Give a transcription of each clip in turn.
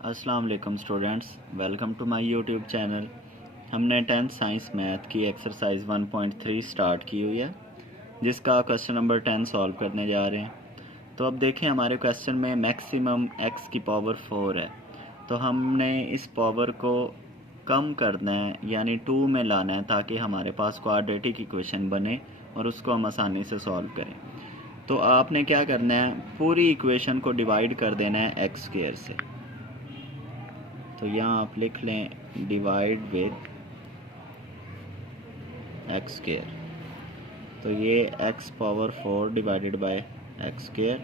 अस्सलाम वालेकुम students, welcome to my YouTube channel. हमने 10th साइंस मैथ की एक्सरसाइज 1.3 स्टार्ट की हुई है, जिसका क्वेश्चन नंबर 10 सॉल्व करने जा रहे हैं। तो अब देखें, हमारे क्वेश्चन में मैक्सिमम x की पावर 4 है, तो हमने इस पावर को कम करना है, यानी 2 में लाना है, ताकि हमारे पास क्वाड्रेटिक इक्वेशन बने और उसको हम आसानी से सॉल्व करें। तो आपने क्या करना है, पूरी इक्वेशन को डिवाइड कर देना है x स्क्वायर से। तो यहाँ आप लिख लें डिवाइड विद एक्स स्क्वायर। तो ये x power 4 divided by x square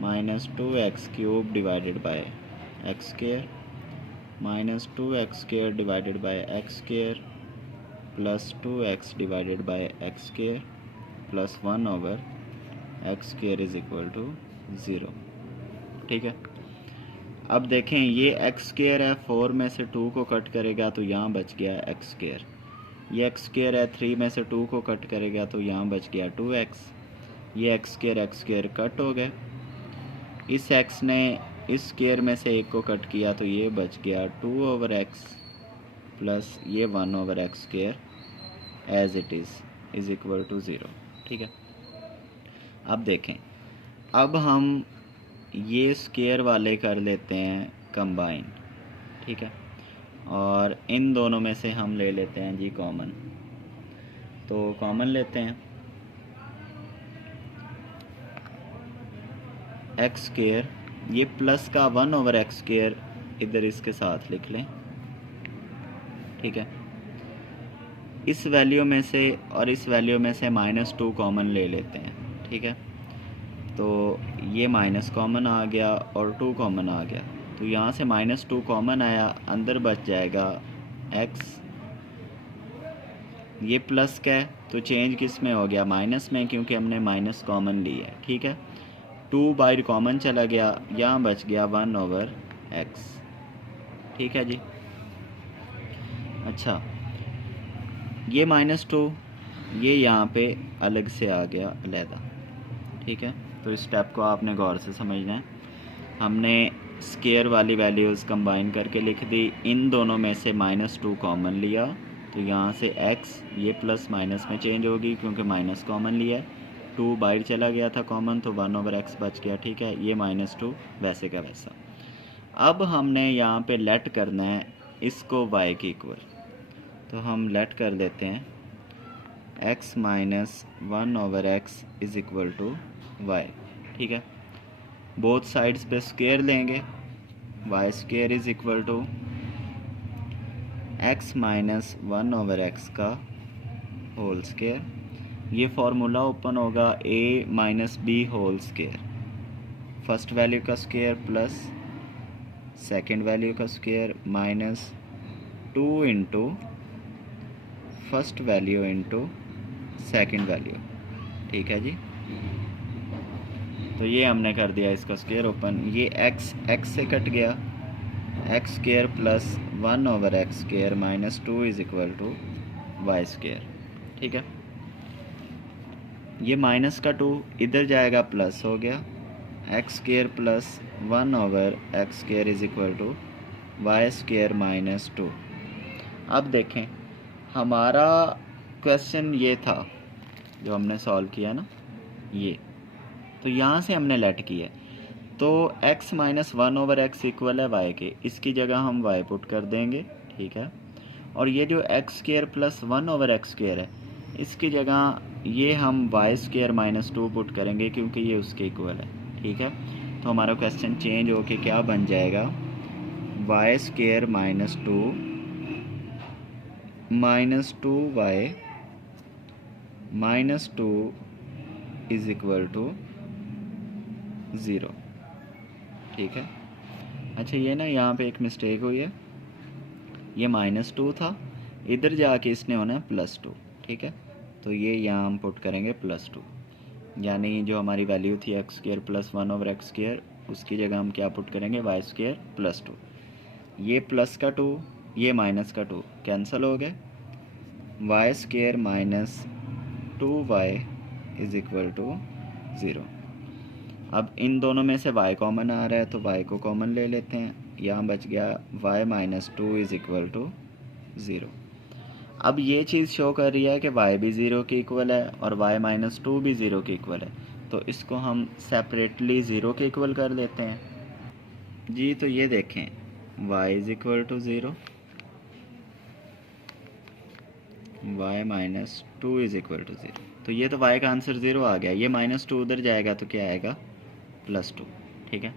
minus 2x cube divided by x square minus 2x square divided by x square plus 2x divided by x square plus 1 over x square is equal to 0। ठीक है। अब देखें, ये x square है, 4 में से 2 को cut करेगा तो यहाँ बच गया एक्स स्क्वायर। ये एक्स स्क्वायर है, 3 में से 2 को कट करेगा तो यहाँ बच गया 2x। ये एक्स स्क्वायर कट हो गए। इस x ने इस स्क्वायर में से एक को कट किया तो ये बच गया 2 ओवर एक्स प्लस ये 1 over x square as it is equal to 0। ठीक है। अब देखें, अब हम ये स्क्वायर वाले कर लेते हैं कंबाइन। ठीक है। और इन दोनों में से हम ले लेते हैं जी कॉमन। तो कॉमन लेते हैं, एक्स स्क्वायर, ये प्लस का 1 ओवर एक्स स्क्वायर इधर इसके साथ लिख लें। ठीक है। इस वैल्यू में से और इस वैल्यू में से -2 कॉमन ले लेते हैं। ठीक है। तो ये माइनस कॉमन आ गया और 2 कॉमन आ गया, तो यहाँ से -2 कॉमन आया, अंदर बच जाएगा x। ये प्लस का है तो चेंज किस में हो गया, माइनस में, क्योंकि हमने माइनस कॉमन ली है। ठीक है। 2 बाहर कॉमन चला गया, यहाँ बच गया 1 ओवर x। ठीक है जी। अच्छा, ये -2 ये यहाँ पे अलग से आ गया अलहदा। ठीक है। तो इस स्टेप को आपने गौर से समझना है। हमने स्क्वायर वाली वैल्यूज़ कंबाइन करके लिख दी, इन दोनों में से -2 कॉमन लिया, तो यहाँ से x ये प्लस माइनस में चेंज होगी क्योंकि माइनस कॉमन लिया है। 2 बाहर चला गया था कॉमन, तो 1 ओवर x बच गया। ठीक है। ये -2 वैसे का वैसा। अब हमने यहाँ पे लेट करना है इसको y के इक्वल, तो हम लेट कर देते हैं x minus 1 over x is equal to y। ठीक है। बोथ साइड्स पे स्क्वायर लेंगे, y square is equal to x minus 1 over x का होल स्क्वायर। ये फार्मूला ओपन होगा a minus B whole square, first value का square plus second value का square minus 2 into first value into second value. ठीक है जी। तो ये हमने कर दिया इसका स्क्वायर ओपन। ये x से कट गया, x square plus 1 over x square minus 2 is equal to y square. ठीक है। ये माइनस का 2 इधर जाएगा, प्लस हो गया, x square plus 1 over x square is equal to y square minus 2। अब देखें, हमारा क्वेश्चन ये था जो हमने सॉल्व किया ना, ये तो यहाँ से हमने लेट किया, तो x minus 1 over x equal है y के, इसकी जगह हम y पुट कर देंगे। ठीक है। और ये जो x square plus 1 over x square है, इसकी जगह ये हम y स्क्वायर माइनस 2 पुट करेंगे क्योंकि ये उसके इक्वल है। ठीक है। तो हमारा क्वेश्चन चेंज होके क्या बन जाएगा, y square minus 2y minus 2 is equal to 0। ठीक है। अच्छा, ये ना यहाँ पे एक मिस्टेक हुई है, ये -2 था, इधर जाके इसने होना है +2। ठीक है। तो ये यहाँ हम पुट करेंगे +2, यानी जो हमारी वैल्यू थी x square plus 1 over x square, उसकी जगह हम क्या पुट करेंगे, वाई स्क्वायर प्लस 2। ये प्लस का 2, ये माइनस का 2 कैंसिल हो गए, y square minus 2y is equal to 0। अब इन दोनों में से y कॉमन आ रहा है तो y को कॉमन ले लेते हैं, यहाँ बच गया y minus 2 is equal to 0। अब ये चीज़ शो कर रही है कि y भी 0 के इक्वल है और y माइनस 2 भी 0 के इक्वल है, तो इसको हम सेपरेटली 0 के इक्वल कर लेते हैं जी। तो ये देखें y is equal to 0, y minus 2 is equal to 0। तो ये तो y का आंसर 0 आ गया। ये माइनस 2 उधर जाएगा तो क्या आएगा, +2। ठीक है,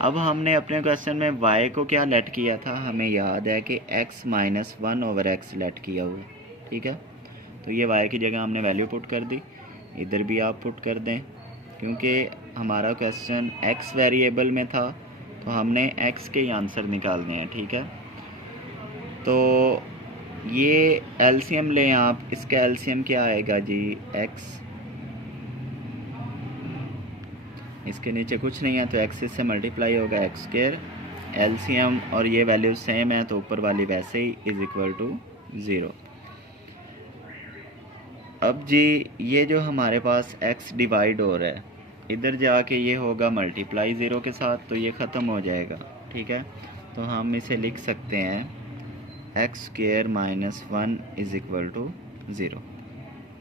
अब हमने अपने क्वेश्चन में y को क्या लेट किया था, हमें याद है कि x माइनस 1/x लेट किया हुआ है। ठीक है, तो ये y की जगह हमने वैल्यू पुट कर दी, इधर भी आप पुट कर दें, क्योंकि हमारा क्वेश्चन x वेरिएबल में था तो हमने x के ही आंसर निकालने हैं। ठीक है, तो ये एलसीएम लें आप, इसका एलसीएम क्या आएगा जी, x, इसके नीचे कुछ नहीं है तो x इससे मल्टीप्लाई होगा x², एलसीएम और ये वैल्यू सेम है तो ऊपर वाली वैसे ही इज़ इक्वल टू 0। अब जी ये जो हमारे पास x डिवाइड हो रहा है, इधर जाके ये होगा मल्टीप्लाई 0 के साथ, तो ये ख़त्म हो जाएगा। ठीक है, तो हम इसे लिख सकते हैं x² minus 1 is equal to 0।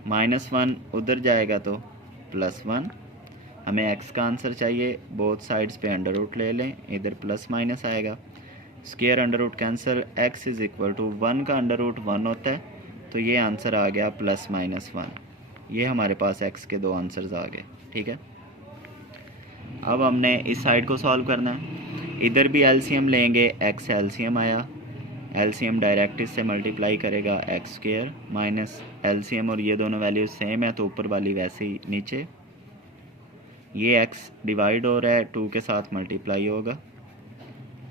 -1 उधर जाएगा तो +1। हमें x का आंसर चाहिए, बोथ साइड्स पे अंडर रूट ले लें, इधर प्लस माइनस आएगा, square under root cancel, x is equal to 1 का अंडर रूट 1 होता है, तो ये आंसर आ गया +-1। ये हमारे पास x के दो आंसर्स आ गए। ठीक है, अब हमने इस साइड को सॉल्व करना है, इधर भी एलसीएम लेंगे, x एलसीएम आया, एलसीएम डायरेक्ट इससे मल्टीप्लाई करेगा x² माइनस एलसीएम और ये दोनों वैल्यूज सेम है तो ऊपर वाली वैसे ही नीचे, ये x डिवाइड हो रहा है 2 के साथ मल्टीप्लाई होगा,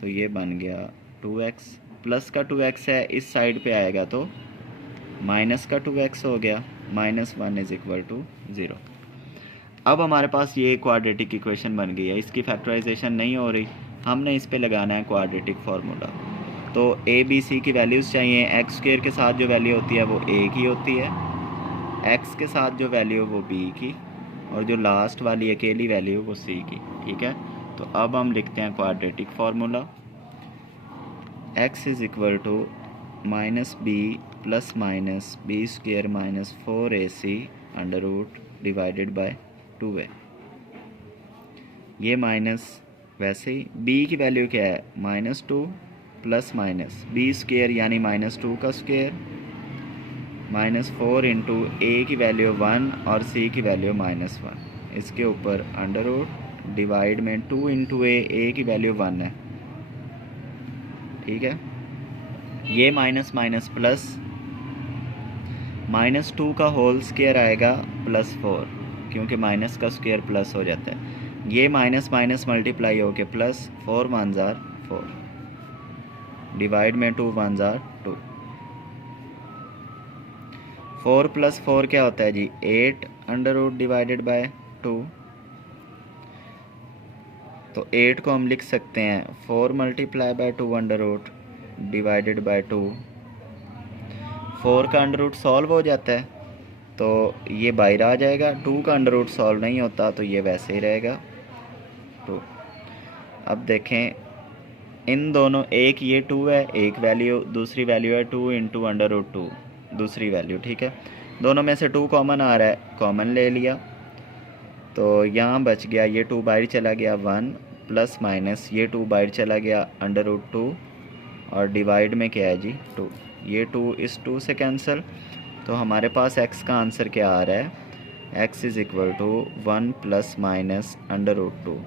तो ये बन गया 2x, प्लस का 2x है इस साइड पे आएगा तो माइनस का 2x हो गया, -1 इज़ इक्वल टू 0। अब हमारे पास ये क्वाड्रेटिक इक्वेशन बन गई है, इसकी फैक्टराइजेशन नहीं हो रही, हमने इस पे लगाना है क्वाड्रेटिक फार्मूला। तो a b c की वैल्यूज़ चाहिए, x² के साथ जो वैल्यू होती है वो a की होती है, x के साथ जो वैल्यू वो b की, और जो लास्ट वाली अकेली वैल्यू वो c की। ठीक है, तो अब हम लिखते हैं quadratic formula, x is equal to -b plus minus b² minus 4ac under root divided by 2a। ये माइनस वैसे ही b की वैल्यू क्या है, -2 प्लस माइनस b² यानी -2 का स्क्वायर -4 इंटू a की वैल्यू 1 और c की वैल्यू -1, इसके ऊपर अंडर रूट डिवाइड में 2 इंटू a की वैल्यू 1 है। ठीक है, ये माइनस माइनस प्लस, -2 का होल स्क्वायर आएगा +4, क्योंकि माइनस का स्क्वायर प्लस हो जाता है, ये माइनस माइनस मल्टीप्लाई होके प्लस, 4 1 जार 4 डिवाइड में 2 1 जार 2, 4 + 4 क्या होता है जी, 8 अंडर रूट डिवाइडेड बाय 2। तो 8 को हम लिख सकते हैं 4 × 2 अंडर रूट डिवाइडेड बाय 2। 4 का अंडर रूट सॉल्व हो जाता है तो ये बाहर आ जाएगा, 2 का अंडर रूट सॉल्व नहीं होता तो ये वैसे ही रहेगा 2। अब देखें इन दोनों, एक ये 2 है, एक वैल्यू, दूसरी वैल्यू है 2 इंटू अंडर रूट 2 दूसरी वैल्यू। ठीक है, दोनों में से 2 कॉमन आ रहा है, कॉमन ले लिया तो यहाँ बच गया, ये 2 बाहर चला गया 1 प्लस माइनस ये 2 बाहर चला गया अंडर रूट 2 और डिवाइड में क्या है जी 2, ये 2 इस 2 से कैंसिल, तो हमारे पास x का आंसर क्या आ रहा है, x is equal to 1 plus minus under root 2।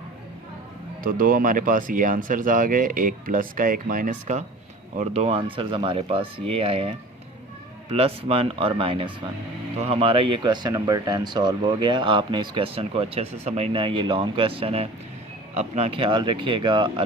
तो दो हमारे पास ये आंसर्स आ गए, एक प्लस का एक माइनस का, और दो आंसर्स हमारे पास ये आए हैं +1 और -1। तो हमारा ये क्वेश्चन नंबर 10 सॉल्व हो गया। आपने इस क्वेश्चन को अच्छे से समझना है, ये लॉन्ग क्वेश्चन है। अपना ख्याल रखिएगा।